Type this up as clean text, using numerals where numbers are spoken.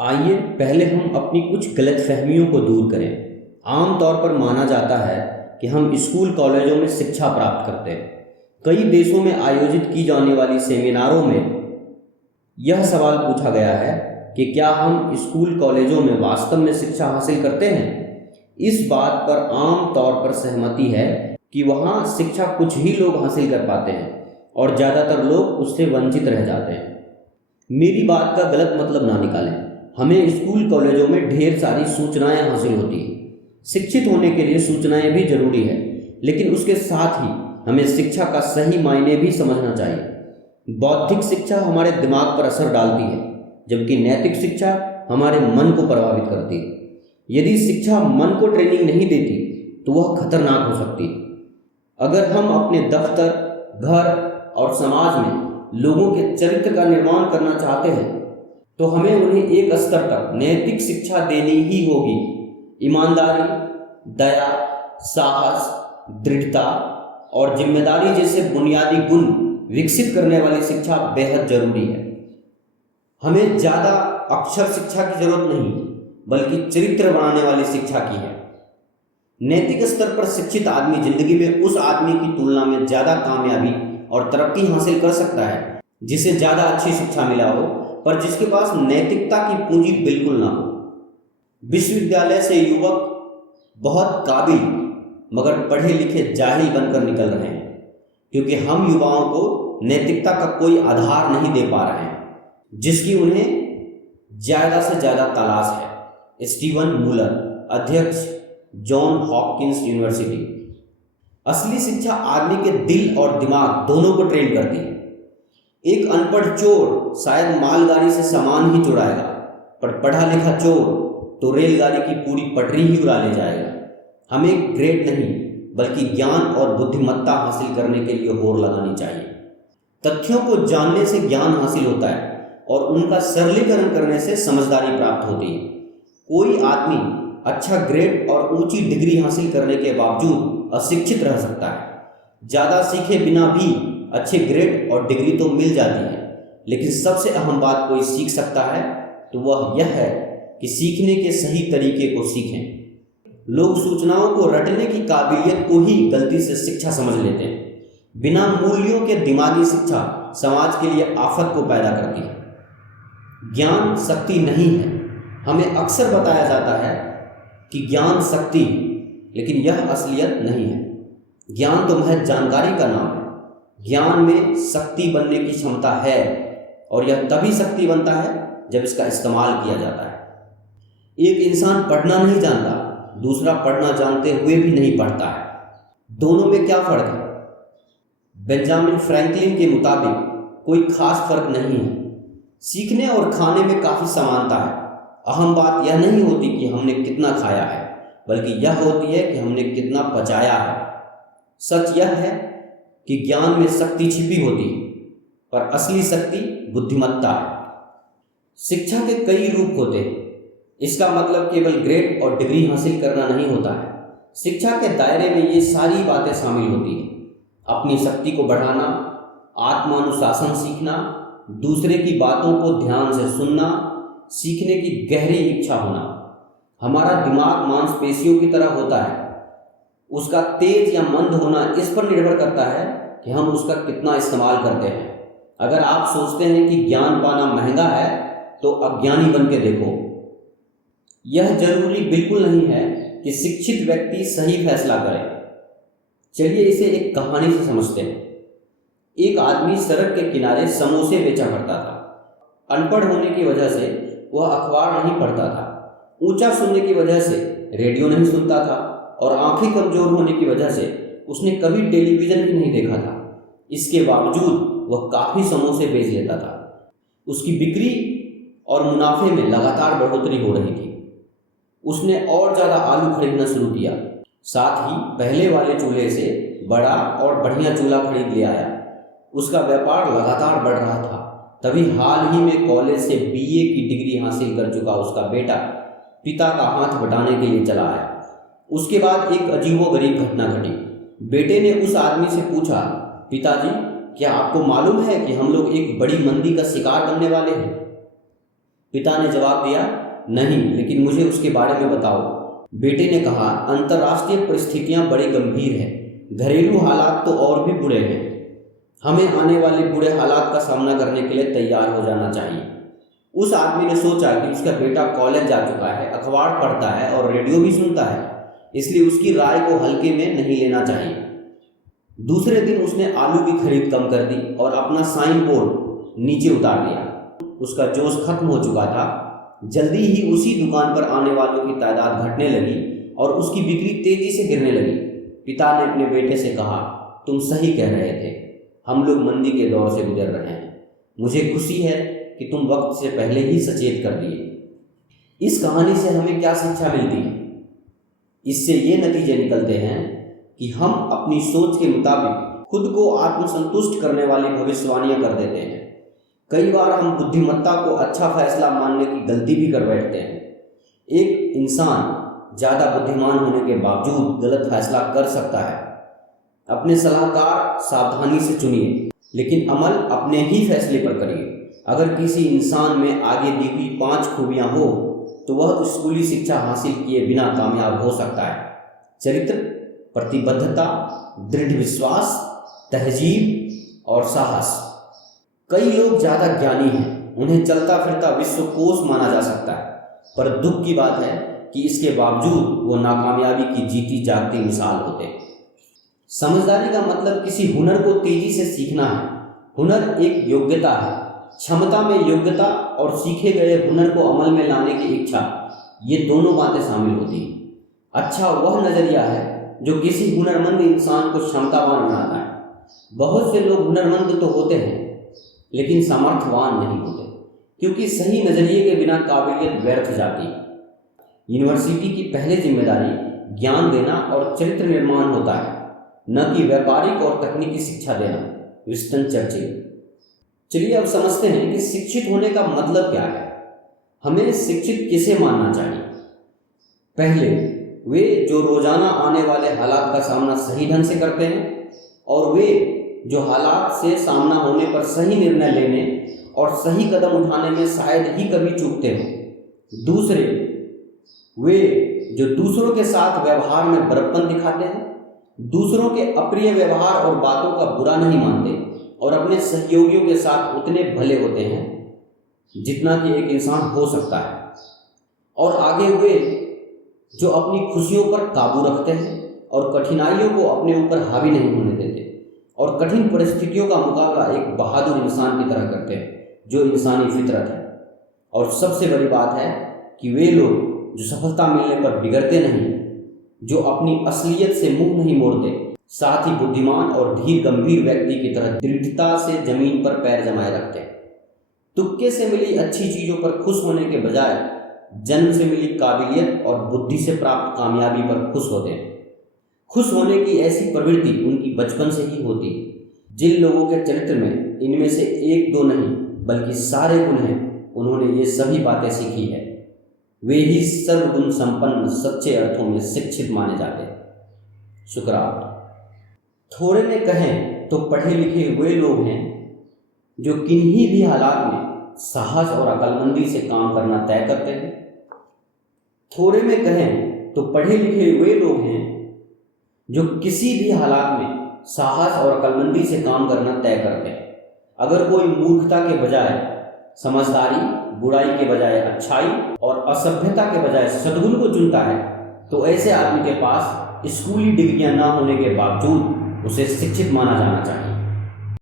आइए पहले हम अपनी कुछ गलतफहमियों को दूर करें। आम तौर पर माना जाता है कि हम स्कूल कॉलेजों में शिक्षा प्राप्त करते हैं। कई देशों में आयोजित की जाने वाली सेमिनारों में यह सवाल पूछा गया है कि क्या हम स्कूल कॉलेजों में वास्तव में शिक्षा हासिल करते हैं। इस बात पर आम तौर पर सहमति है कि वहाँ शिक्षा कुछ ही लोग हासिल कर पाते हैं और ज़्यादातर लोग उससे वंचित रह जाते हैं। मेरी बात का गलत मतलब ना निकालें। हमें स्कूल कॉलेजों में ढेर सारी सूचनाएं हासिल होती हैं। शिक्षित होने के लिए सूचनाएं भी जरूरी है, लेकिन उसके साथ ही हमें शिक्षा का सही मायने भी समझना चाहिए। बौद्धिक शिक्षा हमारे दिमाग पर असर डालती है, जबकि नैतिक शिक्षा हमारे मन को प्रभावित करती है। यदि शिक्षा मन को ट्रेनिंग नहीं देती तो वह खतरनाक हो सकती है। अगर हम अपने दफ्तर, घर और समाज में लोगों के चरित्र का निर्माण करना चाहते हैं तो हमें उन्हें एक स्तर तक नैतिक शिक्षा देनी ही होगी। ईमानदारी, दया, साहस, दृढ़ता और जिम्मेदारी जैसे बुनियादी गुण विकसित करने वाली शिक्षा बेहद जरूरी है। हमें ज़्यादा अक्षर शिक्षा की जरूरत नहीं, बल्कि चरित्र बनाने वाली शिक्षा की है। नैतिक स्तर पर शिक्षित आदमी जिंदगी में उस आदमी की तुलना में ज़्यादा कामयाबी और तरक्की हासिल कर सकता है जिसे ज़्यादा अच्छी शिक्षा मिला हो, पर जिसके पास नैतिकता की पूंजी बिल्कुल ना हो। विश्वविद्यालय से युवक बहुत काबिल मगर पढ़े लिखे जाहिल बनकर निकल रहे हैं, क्योंकि हम युवाओं को नैतिकता का कोई आधार नहीं दे पा रहे हैं जिसकी उन्हें ज़्यादा से ज़्यादा तलाश है। स्टीवन मुलर, अध्यक्ष जॉन हॉपकिंस यूनिवर्सिटी। असली शिक्षा आदमी के दिल और दिमाग दोनों को ट्रेन करती है। एक अनपढ़ चोर शायद मालगाड़ी से सामान ही चुराएगा, पर पढ़ा लिखा चोर तो रेलगाड़ी की पूरी पटरी ही उड़ा ले जाएगा। हमें ग्रेड नहीं, बल्कि ज्ञान और बुद्धिमत्ता हासिल करने के लिए होड़ लगानी चाहिए। तथ्यों को जानने से ज्ञान हासिल होता है और उनका सरलीकरण करने से समझदारी प्राप्त होती है। कोई आदमी अच्छा ग्रेड और ऊंची डिग्री हासिल करने के बावजूद अशिक्षित रह सकता है। ज़्यादा सीखे बिना भी अच्छे ग्रेड और डिग्री तो मिल जाती है, लेकिन सबसे अहम बात कोई सीख सकता है तो वह यह है कि सीखने के सही तरीके को सीखें। लोग सूचनाओं को रटने की काबिलियत को ही गलती से शिक्षा समझ लेते हैं। बिना मूल्यों के दिमागी शिक्षा समाज के लिए आफत को पैदा करती है। ज्ञान शक्ति नहीं है। हमें अक्सर बताया जाता है कि ज्ञान शक्ति, लेकिन यह असलियत नहीं है। ज्ञान तो महज जानकारी का नाम है। ज्ञान में शक्ति बनने की क्षमता है, और यह तभी शक्ति बनता है जब इसका इस्तेमाल किया जाता है। एक इंसान पढ़ना नहीं जानता, दूसरा पढ़ना जानते हुए भी नहीं पढ़ता है। दोनों में क्या फर्क है? बेंजामिन फ्रैंकलिन के मुताबिक कोई खास फर्क नहीं है। सीखने और खाने में काफ़ी समानता है। अहम बात यह नहीं होती कि हमने कितना खाया है, बल्कि यह होती है कि हमने कितना पचाया है। सच यह है कि ज्ञान में शक्ति छिपी होती है, पर असली शक्ति बुद्धिमत्ता है। शिक्षा के कई रूप होते हैं। इसका मतलब केवल ग्रेड और डिग्री हासिल करना नहीं होता है। शिक्षा के दायरे में ये सारी बातें शामिल होती हैं। अपनी शक्ति को बढ़ाना, आत्मानुशासन सीखना, दूसरे की बातों को ध्यान से सुनना, सीखने की गहरी इच्छा होना। हमारा दिमाग मांसपेशियों की तरह होता है। उसका तेज या मंद होना इस पर निर्भर करता है कि हम उसका कितना इस्तेमाल करते हैं। अगर आप सोचते हैं कि ज्ञान पाना महंगा है तो अज्ञानी बन के देखो। यह जरूरी बिल्कुल नहीं है कि शिक्षित व्यक्ति सही फैसला करे। चलिए इसे एक कहानी से समझते हैं। एक आदमी सड़क के किनारे समोसे बेचा करता था। अनपढ़ होने की वजह से वह अखबार नहीं पढ़ता था। ऊंचा सुनने की वजह से रेडियो नहीं सुनता था, और आंखें कमजोर होने की वजह से उसने कभी टेलीविज़न भी नहीं देखा था। इसके बावजूद वह काफ़ी समोसे बेच लेता था। उसकी बिक्री और मुनाफे में लगातार बढ़ोतरी हो रही थी। उसने और ज़्यादा आलू खरीदना शुरू किया। साथ ही पहले वाले चूल्हे से बड़ा और बढ़िया चूल्हा खरीद ले आया। उसका व्यापार लगातार बढ़ रहा था। तभी हाल ही में कॉलेज से बीए की डिग्री हासिल कर चुका उसका बेटा पिता का हाथ बटाने के लिए चला आया। उसके बाद एक अजीबोगरीब घटना घटी। बेटे ने उस आदमी से पूछा, पिताजी, क्या आपको मालूम है कि हम लोग एक बड़ी मंदी का शिकार बनने वाले हैं? पिता ने जवाब दिया, नहीं, लेकिन मुझे उसके बारे में बताओ। बेटे ने कहा, अंतर्राष्ट्रीय परिस्थितियां बड़ी गंभीर हैं, घरेलू हालात तो और भी बुरे हैं। हमें आने वाले बुरे हालात का सामना करने के लिए तैयार हो जाना चाहिए। उस आदमी ने सोचा कि उसका बेटा कॉलेज जा चुका है, अखबार पढ़ता है और रेडियो भी सुनता है, इसलिए उसकी राय को हल्के में नहीं लेना चाहिए। दूसरे दिन उसने आलू की खरीद कम कर दी और अपना साइन बोर्ड नीचे उतार दिया। उसका जोश खत्म हो चुका था। जल्दी ही उसी दुकान पर आने वालों की तादाद घटने लगी और उसकी बिक्री तेजी से गिरने लगी। पिता ने अपने बेटे से कहा, तुम सही कह रहे थे, हम लोग मंदी के दौर से गुजर रहे हैं। मुझे खुशी है कि तुम वक्त से पहले ही सचेत कर दिए। इस कहानी से हमें क्या शिक्षा मिलती है? इससे ये नतीजे निकलते हैं कि हम अपनी सोच के मुताबिक खुद को आत्मसंतुष्ट करने वाली भविष्यवाणियां कर देते हैं। कई बार हम बुद्धिमत्ता को अच्छा फैसला मानने की गलती भी कर बैठते हैं। एक इंसान ज़्यादा बुद्धिमान होने के बावजूद गलत फैसला कर सकता है। अपने सलाहकार सावधानी से चुनिए, लेकिन अमल अपने ही फैसले पर करिए। अगर किसी इंसान में आगे दी हुई 5 खूबियां हो तो वह स्कूली शिक्षा हासिल किए बिना कामयाब हो सकता है। चरित्र, प्रतिबद्धता, दृढ़ विश्वास, तहजीब और साहस। कई लोग ज़्यादा ज्ञानी हैं, उन्हें चलता फिरता विश्वकोश माना जा सकता है, पर दुख की बात है कि इसके बावजूद वो नाकामयाबी की जीती जागती मिसाल होते हैं। समझदारी का मतलब किसी हुनर को तेजी से सीखना है। हुनर एक योग्यता है। क्षमता में योग्यता और सीखे गए हुनर को अमल में लाने की इच्छा, ये दोनों बातें शामिल होती हैं। अच्छा वह नज़रिया है जो किसी हुनरमंद इंसान को क्षमतावान बनाता है। बहुत से लोग हुनरमंद तो होते हैं लेकिन सामर्थ्यवान नहीं होते, क्योंकि सही नज़रिए के बिना काबिलियत व्यर्थ जाती है। यूनिवर्सिटी की पहली जिम्मेदारी ज्ञान देना और चरित्र निर्माण होता है, न कि व्यापारिक और तकनीकी शिक्षा देना। Winston Churchill. चलिए अब समझते हैं कि शिक्षित होने का मतलब क्या है। हमें शिक्षित किसे मानना चाहिए? पहले, वे जो रोजाना आने वाले हालात का सामना सही ढंग से करते हैं, और वे जो हालात से सामना होने पर सही निर्णय लेने और सही कदम उठाने में शायद ही कभी चूकते हो। दूसरे, वे जो दूसरों के साथ व्यवहार में बड़प्पन दिखाते हैं, दूसरों के अप्रिय व्यवहार और बातों का बुरा नहीं मानते और अपने सहयोगियों के साथ उतने भले होते हैं जितना कि एक इंसान हो सकता है। और आगे, वे जो अपनी खुशियों पर काबू रखते हैं और कठिनाइयों को अपने ऊपर हावी नहीं होने देते और कठिन परिस्थितियों का मुकाबला एक बहादुर इंसान की तरह करते हैं जो इंसानी फितरत है। और सबसे बड़ी बात है कि वे लोग जो सफलता मिलने पर बिगड़ते नहीं, जो अपनी असलियत से मुंह नहीं मोड़ते, साथ ही बुद्धिमान और धीर गंभीर व्यक्ति की तरह दृढ़ता से जमीन पर पैर जमाए रखते हैं। तुक्के से मिली अच्छी चीज़ों पर खुश होने के बजाय जन्म से मिली काबिलियत और बुद्धि से प्राप्त कामयाबी पर खुश होते हैं। खुश होने की ऐसी प्रवृत्ति उनकी बचपन से ही होती है। जिन लोगों के चरित्र में इनमें से एक दो नहीं बल्कि सारे गुण हैं, उन्होंने ये सभी बातें सीखी है। वे ही सर्वगुण संपन्न सच्चे अर्थों में शिक्षित माने जाते हैं। सुकरात। थोड़े में कहें तो पढ़े लिखे वे लोग हैं जो किन्हीं भी हालात में साहस और अक्लमंदी से काम करना तय करते हैं। थोड़े में कहें तो पढ़े लिखे वे लोग हैं जो किसी भी हालात में साहस और अक्लमंदी से काम करना तय करते हैं। अगर कोई मूर्खता के बजाय समझदारी, बुराई के बजाय अच्छाई और असभ्यता के बजाय सद्गुण को चुनता है, तो ऐसे आदमी के पास स्कूली डिग्रियां ना होने के बावजूद उसे शिक्षित माना जाना चाहिए।